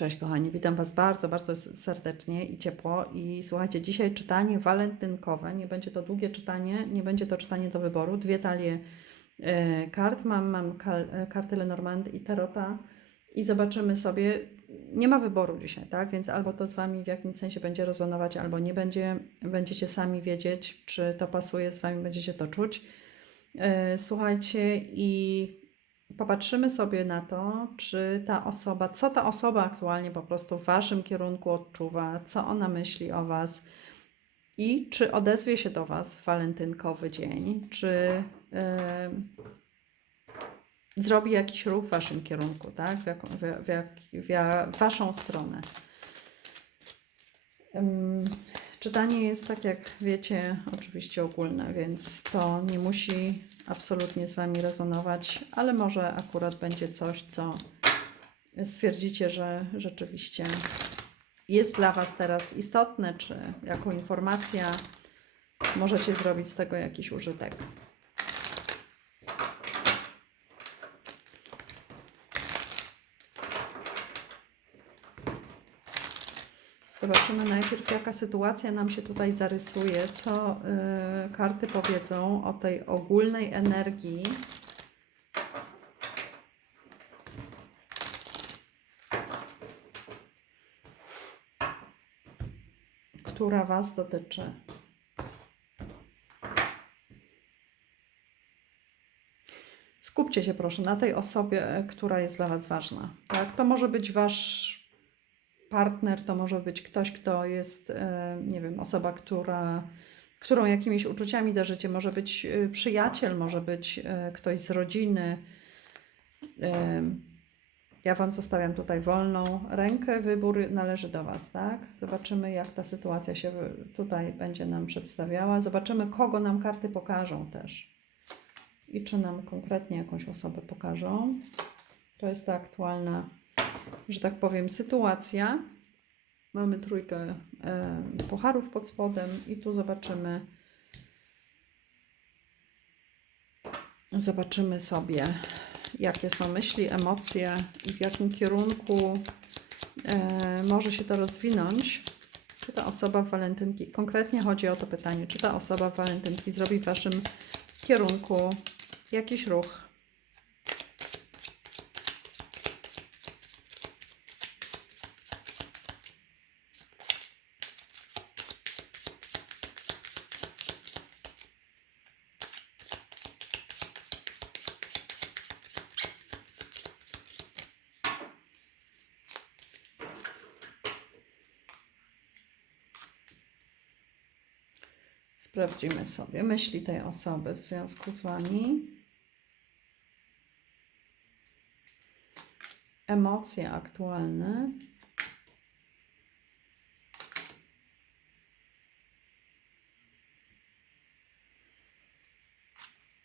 Cześć kochani, witam Was bardzo, bardzo serdecznie i ciepło. I słuchajcie, dzisiaj czytanie walentynkowe. Nie będzie to długie czytanie, nie będzie to czytanie do wyboru. Dwie talie e, kart. Mam, mam e, karty Lenormand i Tarota i zobaczymy sobie. Nie ma wyboru dzisiaj, tak? Więc albo to z Wami w jakimś sensie będzie rezonować, albo nie będzie. Będziecie sami wiedzieć, czy to pasuje z Wami, będziecie to czuć. E, Słuchajcie, i popatrzymy sobie na to, czy ta osoba, co ta osoba aktualnie po prostu w Waszym kierunku odczuwa, co ona myśli o Was i czy odezwie się do Was w walentynkowy dzień, czy yy, zrobi jakiś ruch w Waszym kierunku, tak? W, w, jak, w, w Waszą stronę. Czytanie jest, tak jak wiecie, oczywiście ogólne, więc to nie musi absolutnie z Wami rezonować, ale może akurat będzie coś, co stwierdzicie, że rzeczywiście jest dla Was teraz istotne, czy jako informacja możecie zrobić z tego jakiś użytek. Zobaczymy najpierw, jaka sytuacja nam się tutaj zarysuje, co y, karty powiedzą o tej ogólnej energii. która Was dotyczy. Skupcie się proszę na tej osobie, e, która jest dla Was ważna. Tak? To może być Wasz partner to może być ktoś, kto jest, e, nie wiem, osoba, która, którą jakimiś uczuciami darzycie, może być e, przyjaciel, może być e, ktoś z rodziny. Ja Wam zostawiam tutaj wolną rękę, wybór należy do Was, tak? Zobaczymy, jak ta sytuacja się tutaj będzie nam przedstawiała. Zobaczymy, kogo nam karty pokażą też. I czy nam konkretnie jakąś osobę pokażą. To jest ta aktualna że tak powiem, sytuacja. Mamy trójkę e, pucharów pod spodem i tu zobaczymy zobaczymy sobie, jakie są myśli, emocje i w jakim kierunku e, może się to rozwinąć. Czy ta osoba walentynki, konkretnie chodzi o to pytanie, czy ta osoba walentynki zrobi w Waszym kierunku jakiś ruch, Sprawdzimy sobie myśli tej osoby w związku z Wami. Emocje aktualne.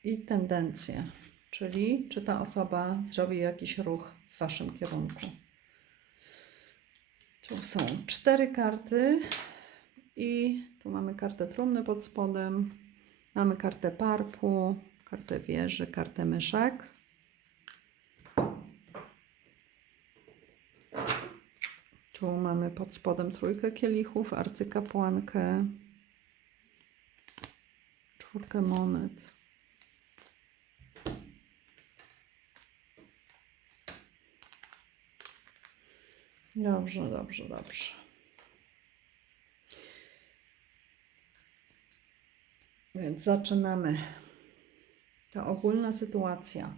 I tendencje, czyli czy ta osoba zrobi jakiś ruch w Waszym kierunku. Tu są cztery karty. I tu mamy kartę trumny pod spodem, mamy kartę parku, kartę wieży, kartę myszek. Tu mamy pod spodem trójkę kielichów, arcykapłankę, czwórkę monet. Dobrze, dobrze, dobrze. Więc zaczynamy. To ogólna sytuacja.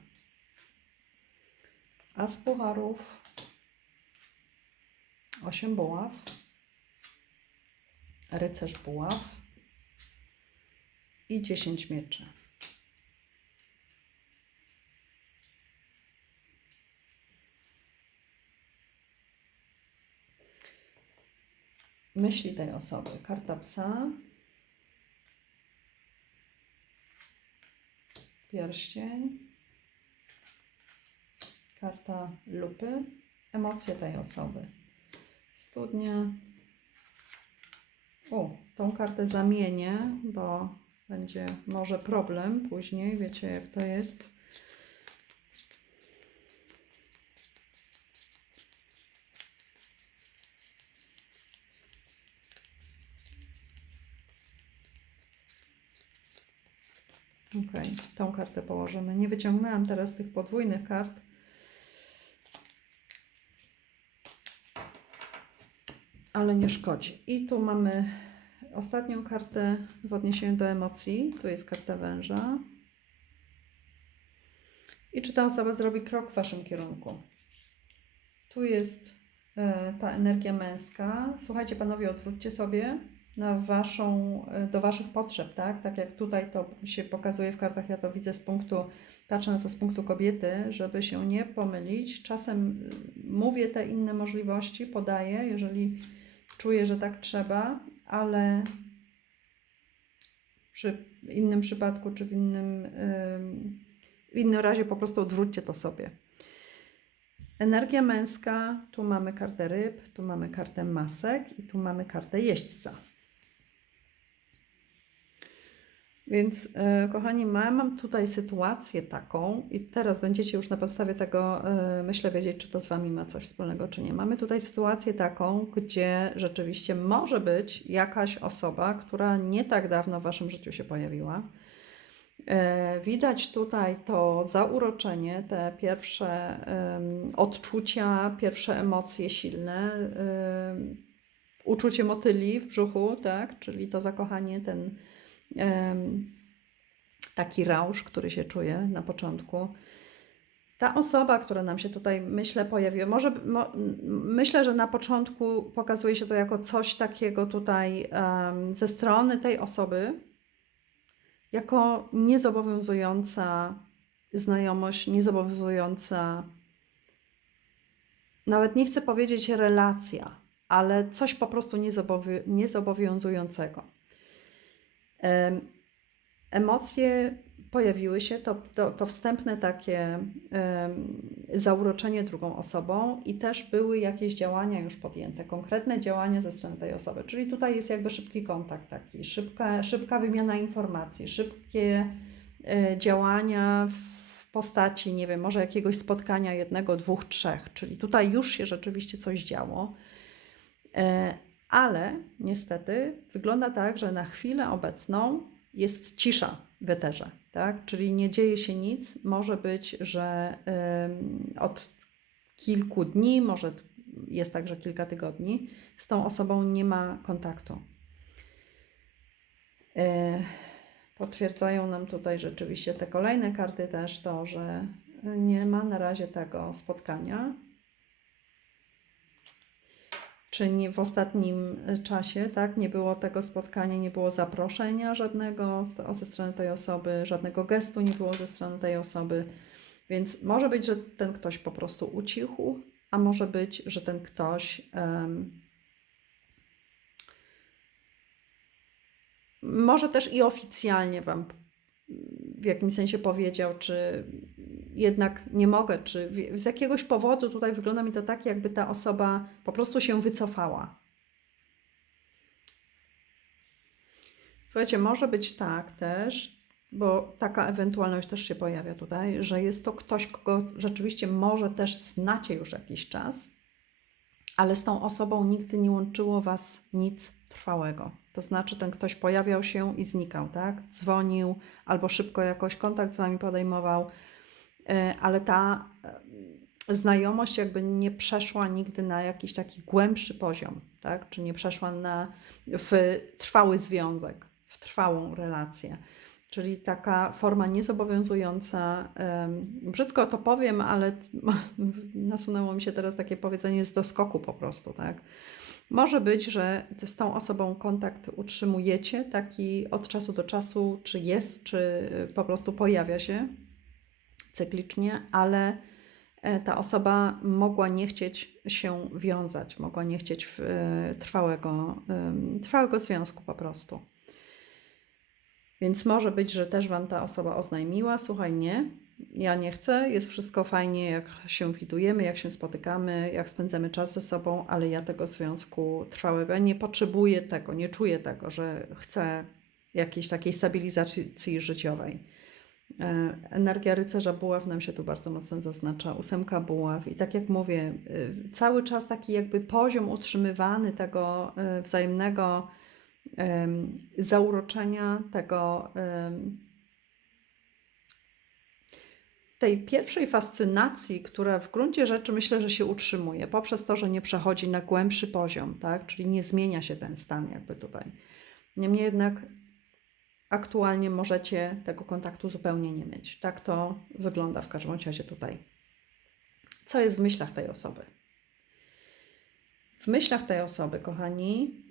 As pucharów, osiem buław, rycerz buław i dziesięć mieczy. Myśli tej osoby. Karta psa, pierścień, karta lupy, emocje tej osoby, studnia. O, tą kartę zamienię, bo będzie może problem później, wiecie jak to jest. Ok, tą kartę położymy. Nie wyciągnęłam teraz tych podwójnych kart. Ale nie szkodzi. I tu mamy ostatnią kartę w odniesieniu do emocji. Tu jest karta węża. I czy ta osoba zrobi krok w Waszym kierunku? Tu jest e, ta energia męska. Słuchajcie, panowie, odwróćcie sobie na waszą, e, do Waszych potrzeb, tak? Tak jak tutaj to się pokazuje w kartach, ja to widzę z punktu, patrzę na to z punktu kobiety, żeby się nie pomylić. Czasem y, mówię te inne możliwości, podaję, jeżeli czuję, że tak trzeba, ale przy innym przypadku czy w innym, ym, w innym razie po prostu odwróćcie to sobie. Energia męska, tu mamy kartę ryb, tu mamy kartę masek i tu mamy kartę jeźdźca. Więc, e, kochani, ma- mam tutaj sytuację taką, i teraz będziecie już na podstawie tego, e, myślę, wiedzieć, czy to z Wami ma coś wspólnego, czy nie. Mamy tutaj sytuację taką, gdzie rzeczywiście może być jakaś osoba, która nie tak dawno w Waszym życiu się pojawiła. E, Widać tutaj to zauroczenie, te pierwsze odczucia, pierwsze emocje silne, uczucie motyli w brzuchu, tak? czyli to zakochanie, ten taki rausz, który się czuje na początku. Ta osoba, która nam się tutaj, myślę, pojawiła, może mo, myślę, że na początku pokazuje się to jako coś takiego tutaj em, ze strony tej osoby, jako niezobowiązująca znajomość, niezobowiązująca, nawet nie chcę powiedzieć relacja, ale coś po prostu niezobowi- niezobowiązującego. Em, Emocje pojawiły się, to, to, to wstępne takie zauroczenie drugą osobą i też były jakieś działania już podjęte, konkretne działania ze strony tej osoby. Czyli tutaj jest jakby szybki kontakt taki, szybka, szybka wymiana informacji, szybkie e, działania w postaci, nie wiem, może jakiegoś spotkania jednego, dwóch, trzech. Czyli tutaj już się rzeczywiście coś działo. Ale niestety wygląda tak, że na chwilę obecną jest cisza w eterze, tak? Czyli nie dzieje się nic. Może być, że ym, od kilku dni, może jest tak, że kilka tygodni, z tą osobą nie ma kontaktu. E, Potwierdzają nam tutaj rzeczywiście te kolejne karty też to, że nie ma na razie tego spotkania. Czy nie w ostatnim czasie, tak, nie było tego spotkania, nie było zaproszenia żadnego ze strony tej osoby, żadnego gestu nie było ze strony tej osoby. Więc może być, że ten ktoś po prostu ucichł, a może być, że ten ktoś em, może też i oficjalnie Wam w jakimś sensie powiedział, czy jednak nie mogę, czy z jakiegoś powodu tutaj wygląda mi to tak, jakby ta osoba po prostu się wycofała. Słuchajcie, może być tak też, bo taka ewentualność też się pojawia tutaj, że jest to ktoś, kogo rzeczywiście może też znacie już jakiś czas, ale z tą osobą nigdy nie łączyło Was nic trwałego. To znaczy, ten ktoś pojawiał się i znikał, tak? Dzwonił albo szybko jakoś kontakt z Wami podejmował, ale ta e, znajomość jakby nie przeszła nigdy na jakiś taki głębszy poziom, tak? Czy nie przeszła na, w trwały związek, w trwałą relację. Czyli taka forma niezobowiązująca, brzydko to powiem, ale nasunęło mi się teraz takie powiedzenie z doskoku po prostu, tak? Może być, że z tą osobą kontakt utrzymujecie taki od czasu do czasu, czy jest, czy po prostu pojawia się cyklicznie, ale e, ta osoba mogła nie chcieć się wiązać, mogła nie chcieć e, trwałego, trwałego związku po prostu. Więc może być, że też Wam ta osoba oznajmiła, słuchaj, nie, ja nie chcę, jest wszystko fajnie, jak się widujemy, jak się spotykamy, jak spędzamy czas ze sobą, ale ja tego związku trwałego, nie potrzebuję tego, nie czuję tego, że chcę jakiejś takiej stabilizacji życiowej. E, Energia rycerza buław nam się tu bardzo mocno zaznacza, ósemka buław i tak jak mówię, y, cały czas taki jakby poziom utrzymywany tego y, wzajemnego em, zauroczenia, tego tej pierwszej fascynacji, która w gruncie rzeczy myślę, że się utrzymuje poprzez to, że nie przechodzi na głębszy poziom, tak? czyli nie zmienia się ten stan jakby tutaj. Niemniej jednak aktualnie możecie tego kontaktu zupełnie nie mieć. Tak to wygląda w każdym razie tutaj. Co jest w myślach tej osoby? W myślach tej osoby, kochani,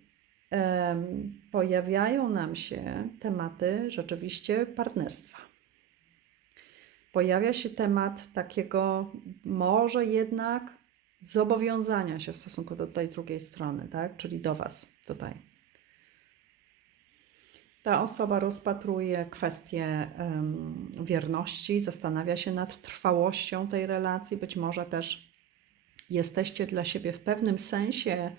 pojawiają nam się tematy rzeczywiście partnerstwa. Pojawia się temat takiego może jednak zobowiązania się w stosunku do tej drugiej strony, tak? czyli do Was tutaj. Ta osoba rozpatruje kwestię wierności, zastanawia się nad trwałością tej relacji, być może też jesteście dla siebie w pewnym sensie,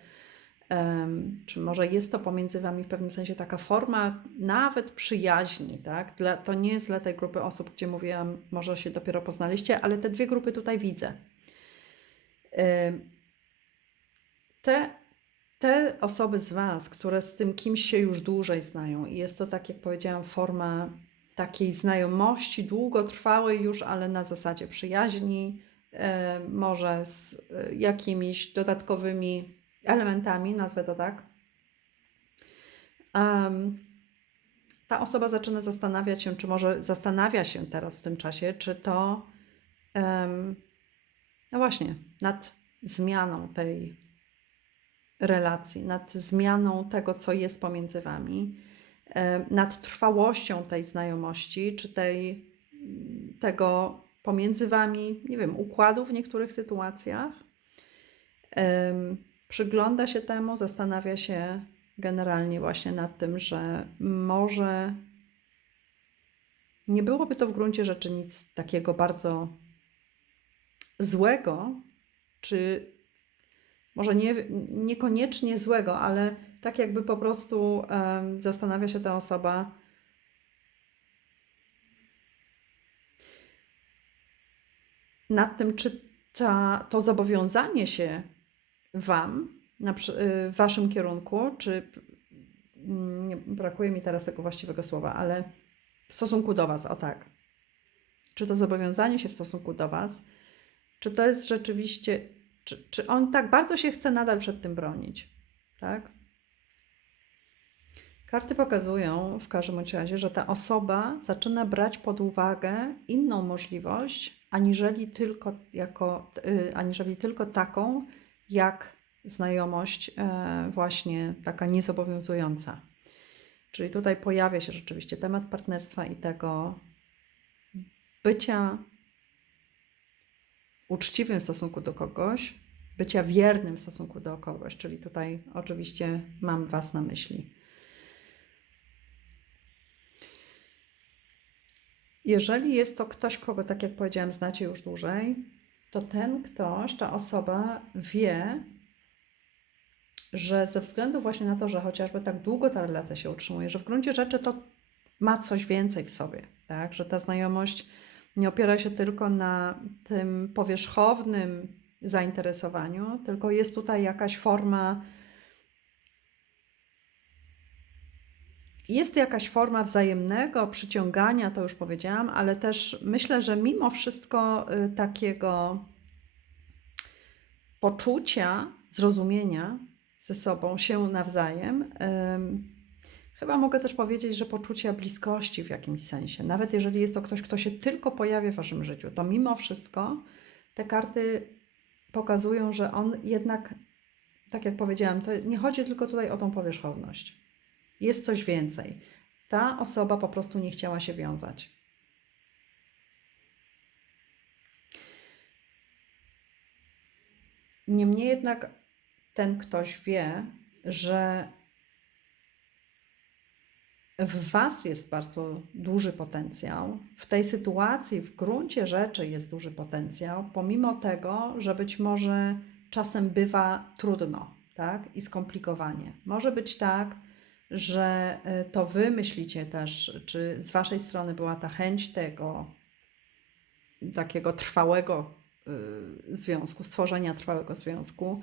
czy może jest to pomiędzy Wami w pewnym sensie taka forma nawet przyjaźni, tak? Dla, to nie jest dla tej grupy osób, gdzie mówiłam, może się dopiero poznaliście, ale te dwie grupy tutaj widzę. Te, te osoby z Was, które z tym kimś się już dłużej znają i jest to, tak jak powiedziałam, forma takiej znajomości długotrwałej już, ale na zasadzie przyjaźni, e, może z e, jakimiś dodatkowymi elementami, nazwę to tak. Ta osoba zaczyna zastanawiać się, czy może zastanawia się teraz w tym czasie, czy to, no właśnie, nad zmianą tej relacji, nad zmianą tego, co jest pomiędzy Wami, em, nad trwałością tej znajomości, czy tej, tego pomiędzy Wami, nie wiem, układu w niektórych sytuacjach. Przygląda się temu, zastanawia się generalnie właśnie nad tym, że może nie byłoby to w gruncie rzeczy nic takiego bardzo złego, czy może nie, niekoniecznie złego, ale tak jakby po prostu em, zastanawia się ta osoba, nad tym, czy ta, to zobowiązanie się Wam, na, y, w Waszym kierunku, czy mm, nie, brakuje mi teraz tego właściwego słowa, ale w stosunku do Was, o tak. Czy to zobowiązanie się w stosunku do Was, czy to jest rzeczywiście, czy, czy on tak bardzo się chce nadal przed tym bronić, tak? Karty pokazują w każdym razie, że ta osoba zaczyna brać pod uwagę inną możliwość, aniżeli tylko, jako, y, aniżeli tylko taką, jak znajomość e, właśnie taka niezobowiązująca. Czyli tutaj pojawia się rzeczywiście temat partnerstwa i tego bycia uczciwym w stosunku do kogoś, bycia wiernym w stosunku do kogoś, czyli tutaj oczywiście mam Was na myśli. Jeżeli jest to ktoś, kogo, tak jak powiedziałam, znacie już dłużej, to ten ktoś, ta osoba wie, że ze względu właśnie na to, że chociażby tak długo ta relacja się utrzymuje, że w gruncie rzeczy to ma coś więcej w sobie, tak? Że ta znajomość nie opiera się tylko na tym powierzchownym zainteresowaniu, tylko jest tutaj jakaś forma jest jakaś forma wzajemnego przyciągania, to już powiedziałam, ale też myślę, że mimo wszystko y, takiego poczucia zrozumienia ze sobą, się nawzajem, chyba mogę też powiedzieć, że poczucia bliskości w jakimś sensie. Nawet jeżeli jest to ktoś, kto się tylko pojawia w waszym życiu, to mimo wszystko te karty pokazują, że on jednak, tak jak powiedziałam, to nie chodzi tylko tutaj o tą powierzchowność. Jest coś więcej. Ta osoba po prostu nie chciała się wiązać. Niemniej jednak ten ktoś wie, że w Was jest bardzo duży potencjał, w tej sytuacji, w gruncie rzeczy jest duży potencjał, pomimo tego, że być może czasem bywa trudno tak? i skomplikowanie. Może być tak, że y, to Wy myślicie też, czy z Waszej strony była ta chęć tego takiego trwałego y, związku, stworzenia trwałego związku.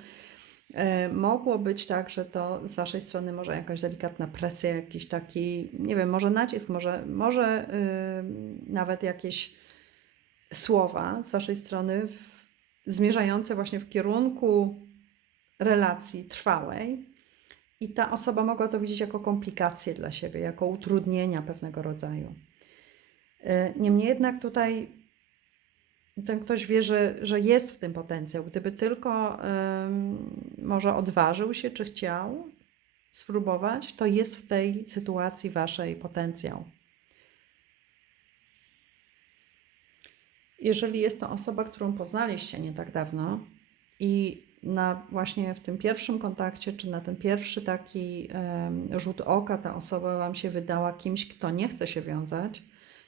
Y, Mogło być tak, że to z Waszej strony może jakaś delikatna presja, jakiś taki, nie wiem, może nacisk, może, może y, nawet jakieś słowa z Waszej strony w, zmierzające właśnie w kierunku relacji trwałej. I ta osoba mogła to widzieć jako komplikacje dla siebie, jako utrudnienia pewnego rodzaju. Y, Niemniej jednak tutaj ten ktoś wie, że, że jest w tym potencjał. Gdyby tylko ym, może odważył się, czy chciał spróbować, to jest w tej sytuacji waszej potencjał. Jeżeli jest to osoba, którą poznaliście nie tak dawno i na właśnie w tym pierwszym kontakcie, czy na ten pierwszy taki em, rzut oka ta osoba Wam się wydała kimś, kto nie chce się wiązać,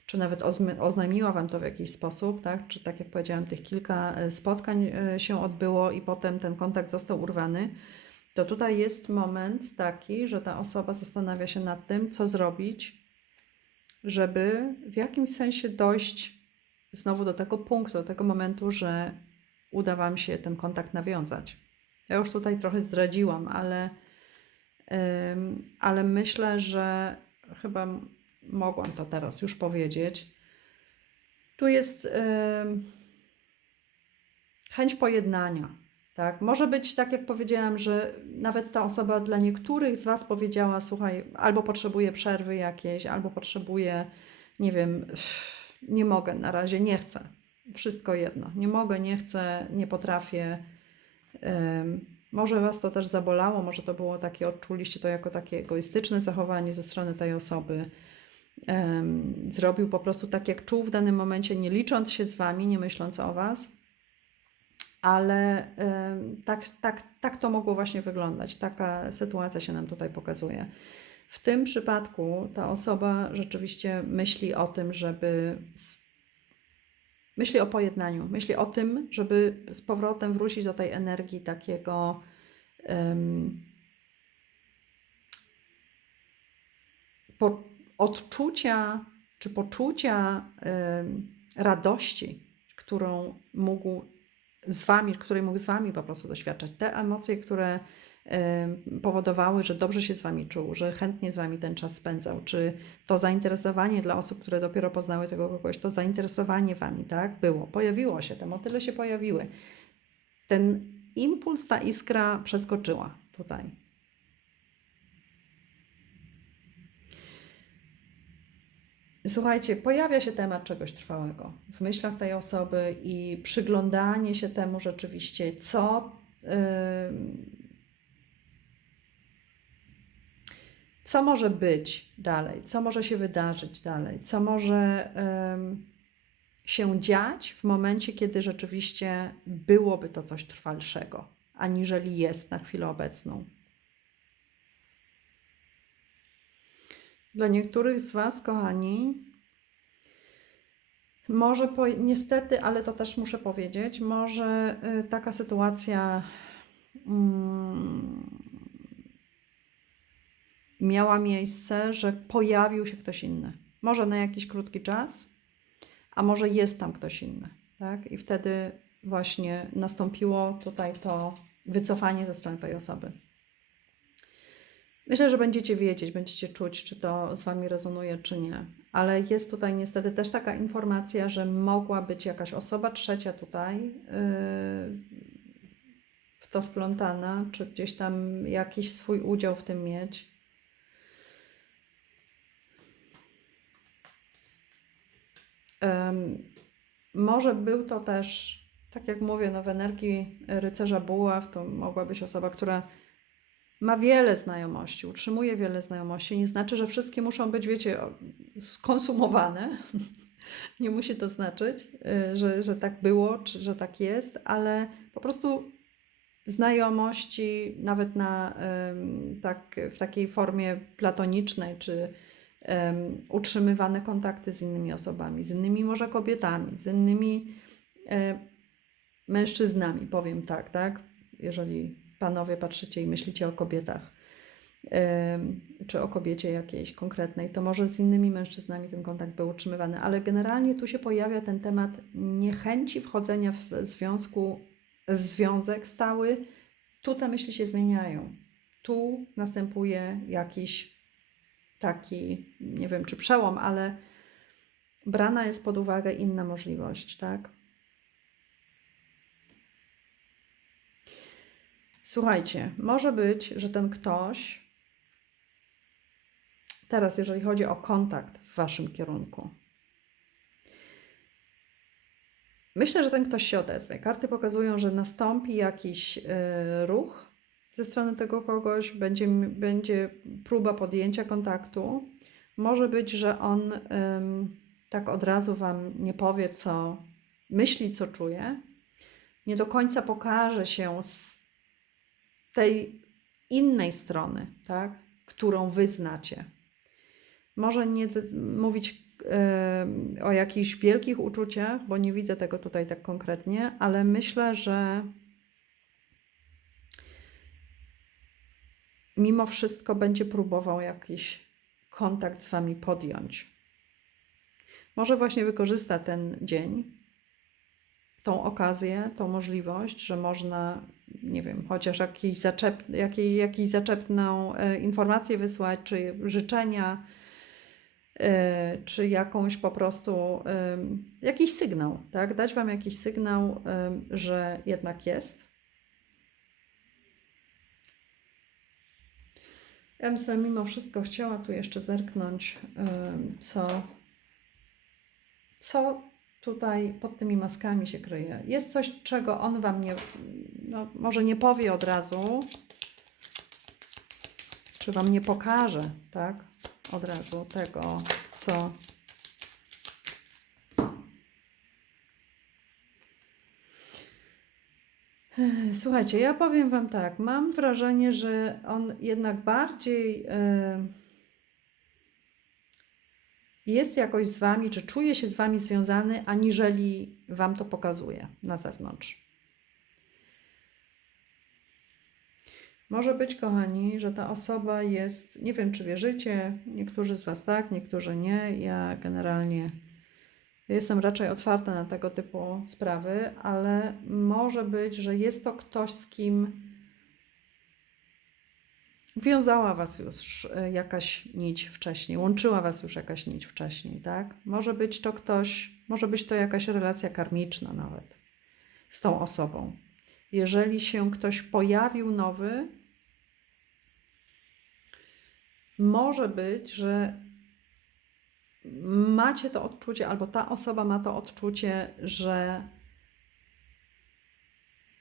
czy nawet oznajmiła Wam to w jakiś sposób, tak? Czy tak jak powiedziałam, tych kilka e, spotkań e, się odbyło i potem ten kontakt został urwany, to tutaj jest moment taki, że ta osoba zastanawia się nad tym, co zrobić, żeby w jakimś sensie dojść znowu do tego punktu, do tego momentu, że uda Wam się ten kontakt nawiązać. Ja już tutaj trochę zdradziłam, ale, ale myślę, że chyba mogłam to teraz już powiedzieć. Tu jest ym, chęć pojednania. Tak? Może być tak, jak powiedziałam, że nawet ta osoba dla niektórych z Was powiedziała: Słuchaj, albo potrzebuję przerwy jakiejś, albo potrzebuję, nie wiem, nie mogę na razie, nie chcę. Wszystko jedno. Nie mogę, nie chcę, nie potrafię. Może Was to też zabolało, może to było takie, odczuliście to jako takie egoistyczne zachowanie ze strony tej osoby. Zrobił po prostu tak, jak czuł w danym momencie, nie licząc się z Wami, nie myśląc o Was ale tak, tak, tak to mogło właśnie wyglądać. Taka sytuacja się nam tutaj pokazuje. W tym przypadku ta osoba rzeczywiście myśli o tym, żeby. Myśli o pojednaniu, myśli o tym, żeby z powrotem wrócić do tej energii takiego. ym, po, odczucia czy poczucia radości, którą mógł z wami, której mógł z wami po prostu doświadczać. Te emocje, które powodowały, że dobrze się z wami czuł, że chętnie z wami ten czas spędzał, czy to zainteresowanie dla osób, które dopiero poznały tego kogoś, to zainteresowanie wami, tak, było, pojawiło się, te motyle się pojawiły. Ten impuls, ta iskra przeskoczyła tutaj. Słuchajcie, pojawia się temat czegoś trwałego w myślach tej osoby i przyglądanie się temu rzeczywiście, co, co może być dalej, co może się wydarzyć dalej, co może ym, się dziać w momencie, kiedy rzeczywiście byłoby to coś trwalszego, aniżeli jest na chwilę obecną. Dla niektórych z Was, kochani, może po, niestety, ale to też muszę powiedzieć, może y, taka sytuacja mm, miała miejsce, że pojawił się ktoś inny. Może na jakiś krótki czas, a może jest tam ktoś inny. Tak? I wtedy właśnie nastąpiło tutaj to wycofanie ze strony tej osoby. Myślę, że będziecie wiedzieć, będziecie czuć, czy to z Wami rezonuje, czy nie. Ale jest tutaj niestety też taka informacja, że mogła być jakaś osoba trzecia tutaj yy, w to wplątana, czy gdzieś tam jakiś swój udział w tym mieć. Może był to też, tak jak mówię, no w energii rycerza buław, to mogła być osoba, która ma wiele znajomości, utrzymuje wiele znajomości. Nie znaczy, że wszystkie muszą być, wiecie, skonsumowane. Nie musi to znaczyć, y, że, że tak było, czy że tak jest, ale po prostu znajomości, nawet na, tak, w takiej formie platonicznej, czy ym, utrzymywane kontakty z innymi osobami, z innymi może kobietami, z innymi e, mężczyznami, powiem tak, tak? Jeżeli panowie patrzycie i myślicie o kobietach, czy o kobiecie jakiejś konkretnej, to może z innymi mężczyznami ten kontakt był utrzymywany, ale generalnie tu się pojawia ten temat niechęci wchodzenia w związku, w związek stały. Tu te myśli się zmieniają. Tu następuje jakiś taki, nie wiem czy przełom, ale brana jest pod uwagę inna możliwość, tak? Słuchajcie, może być, że ten ktoś, teraz jeżeli chodzi o kontakt w waszym kierunku, myślę, że ten ktoś się odezwie. Karty pokazują, że nastąpi jakiś y, ruch ze strony tego kogoś, będzie, będzie próba podjęcia kontaktu. Może być, że on ym, tak od razu wam nie powie, co myśli, co czuje. Nie do końca pokaże się z tej innej strony, tak, którą wy znacie. Może nie mówić e, o jakichś wielkich uczuciach, bo nie widzę tego tutaj tak konkretnie, ale myślę, że mimo wszystko będzie próbował jakiś kontakt z wami podjąć. Może właśnie wykorzysta ten dzień, tą okazję, tą możliwość, że można, nie wiem, chociaż jakiś zaczep, jakiej, jakiś zaczepną e, informację wysłać, czy życzenia, e, czy jakąś po prostu, jakiś sygnał, tak? Dać Wam jakiś sygnał, że jednak jest. Ja bym sobie mimo wszystko chciała tu jeszcze zerknąć, co, co tutaj pod tymi maskami się kryje. Jest coś, czego on Wam nie, no, może nie powie od razu, czy Wam nie pokaże, tak? Od razu tego, co. Słuchajcie, ja powiem Wam tak. Mam wrażenie, że on jednak bardziej. Yy, jest jakoś z Wami, czy czuje się z Wami związany, aniżeli Wam to pokazuje na zewnątrz. Może być, kochani, że ta osoba jest, nie wiem czy wierzycie, niektórzy z Was tak, niektórzy nie. Ja generalnie jestem raczej otwarta na tego typu sprawy, ale może być, że jest to ktoś, z kim wiązała Was już y, jakaś nić wcześniej, łączyła Was już jakaś nić wcześniej, tak? Może być to ktoś, może być to jakaś relacja karmiczna nawet z tą osobą. Jeżeli się ktoś pojawił nowy, może być, że macie to odczucie, albo ta osoba ma to odczucie, że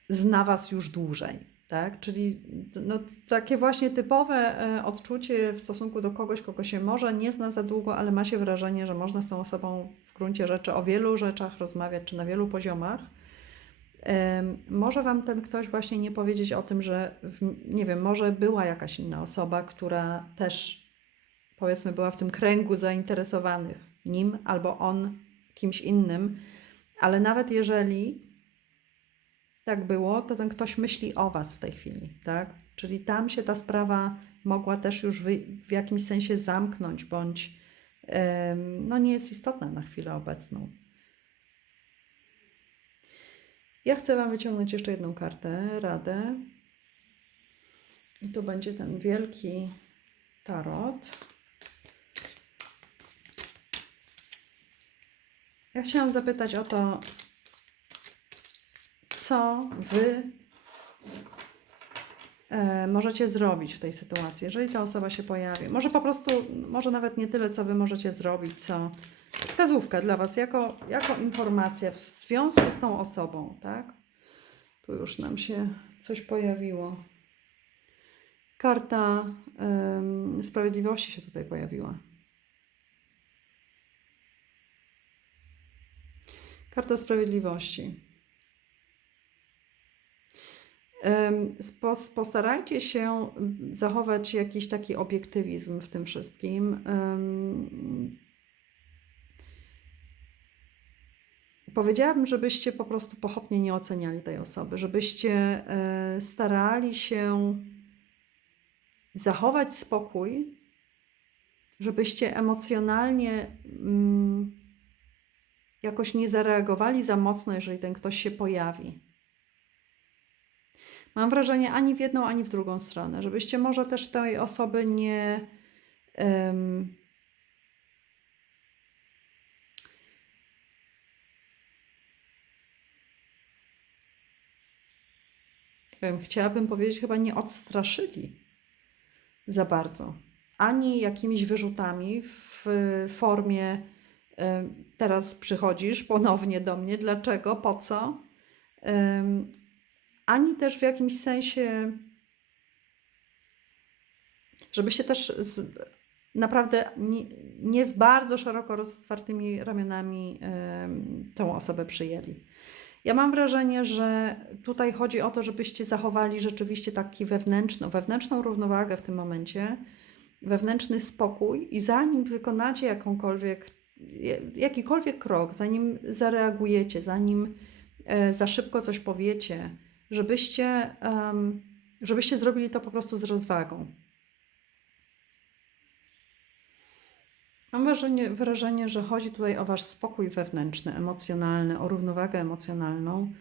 zna Was już dłużej tak? Czyli no, takie właśnie typowe e, odczucie w stosunku do kogoś, kogo się może nie zna za długo, ale ma się wrażenie, że można z tą osobą w gruncie rzeczy o wielu rzeczach rozmawiać, czy na wielu poziomach. Może Wam ten ktoś właśnie nie powiedzieć o tym, że nie wiem, może była jakaś inna osoba, która też powiedzmy była w tym kręgu zainteresowanych nim albo on kimś innym, ale nawet jeżeli tak było, to ten ktoś myśli o Was w tej chwili, tak? Czyli tam się ta sprawa mogła też już w, jakimś sensie zamknąć, bądź no nie jest istotna na chwilę obecną. Ja chcę Wam wyciągnąć jeszcze jedną kartę, radę. I tu będzie ten wielki tarot. Ja chciałam zapytać o to, co wy e, możecie zrobić w tej sytuacji, jeżeli ta osoba się pojawi. Może po prostu, może nawet nie tyle, co wy możecie zrobić, co wskazówka dla was, jako, jako informacja w związku z tą osobą, tak? Tu już nam się coś pojawiło. Karta ym, sprawiedliwości się tutaj pojawiła. Karta sprawiedliwości. Postarajcie się zachować jakiś taki obiektywizm w tym wszystkim. Powiedziałabym, żebyście po prostu pochopnie nie oceniali tej osoby, żebyście e, starali się zachować spokój, żebyście emocjonalnie mm, jakoś nie zareagowali za mocno, jeżeli ten ktoś się pojawi. Mam wrażenie ani w jedną, ani w drugą stronę, żebyście może też tej osoby nie. Um, chciałabym powiedzieć, chyba nie odstraszyli za bardzo. Ani jakimiś wyrzutami w formie teraz przychodzisz ponownie do mnie, dlaczego, po co. Ani też w jakimś sensie, żebyście też z, naprawdę nie, nie z bardzo szeroko roztwartymi ramionami em, tą osobę przyjęli. Ja mam wrażenie, że tutaj chodzi o to, żebyście zachowali rzeczywiście taki wewnętrzną, wewnętrzną równowagę w tym momencie, wewnętrzny spokój i zanim wykonacie jakąkolwiek, jakikolwiek krok, zanim zareagujecie, zanim e, za szybko coś powiecie, żebyście, żebyście zrobili to po prostu z rozwagą. Mam wrażenie, wrażenie, że chodzi tutaj o Wasz spokój wewnętrzny, emocjonalny, o równowagę emocjonalną.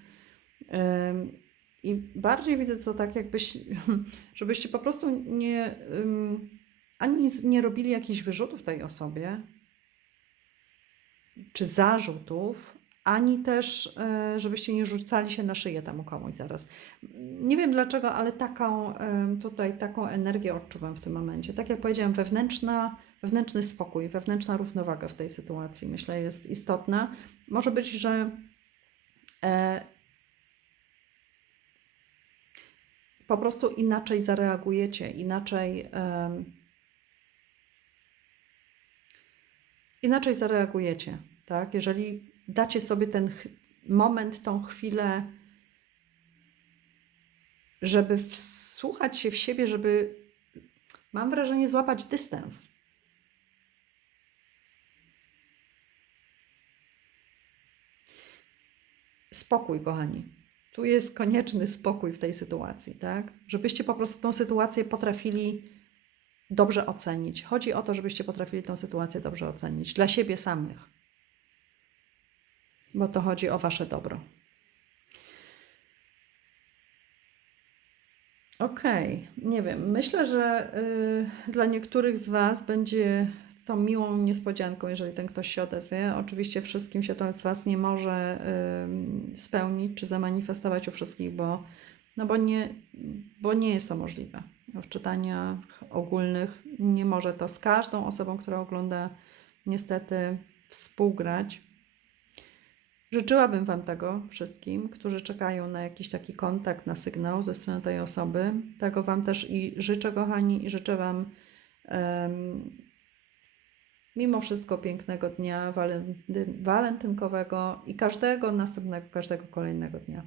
I bardziej widzę to tak, jakbyś, żebyście po prostu nie, ani nie robili jakichś wyrzutów tej osobie, czy zarzutów, ani też, e, żebyście nie rzucali się na szyję temu komuś zaraz. Nie wiem dlaczego, ale taką tutaj taką energię odczuwam w tym momencie. Tak jak powiedziałam, wewnętrzna, wewnętrzny spokój, wewnętrzna równowaga w tej sytuacji myślę jest istotna. Może być, że e, po prostu inaczej zareagujecie, inaczej. inaczej zareagujecie, tak? Jeżeli dacie sobie ten moment, tą chwilę, żeby wsłuchać się w siebie, żeby, mam wrażenie, złapać dystans. Spokój, kochani. Tu jest konieczny spokój w tej sytuacji, tak? Żebyście po prostu tą sytuację potrafili dobrze ocenić. Chodzi o to, żebyście potrafili tę sytuację dobrze ocenić dla siebie samych bo to chodzi o Wasze dobro. Okej, nie wiem. Myślę, że y, dla niektórych z Was będzie to miłą niespodzianką, jeżeli ten ktoś się odezwie. Oczywiście wszystkim się to z Was nie może y, spełnić czy zamanifestować u wszystkich, bo, no bo, nie, bo nie jest to możliwe. W czytaniach ogólnych nie może to z każdą osobą, która ogląda, niestety współgrać. Życzyłabym Wam tego wszystkim, którzy czekają na jakiś taki kontakt, na sygnał ze strony tej osoby. Tego Wam też i życzę, kochani, i życzę Wam em, mimo wszystko pięknego dnia walenty, walentynkowego i każdego następnego, każdego kolejnego dnia.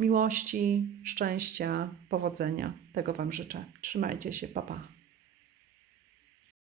Miłości, szczęścia, powodzenia. Tego Wam życzę. Trzymajcie się, papa. Pa.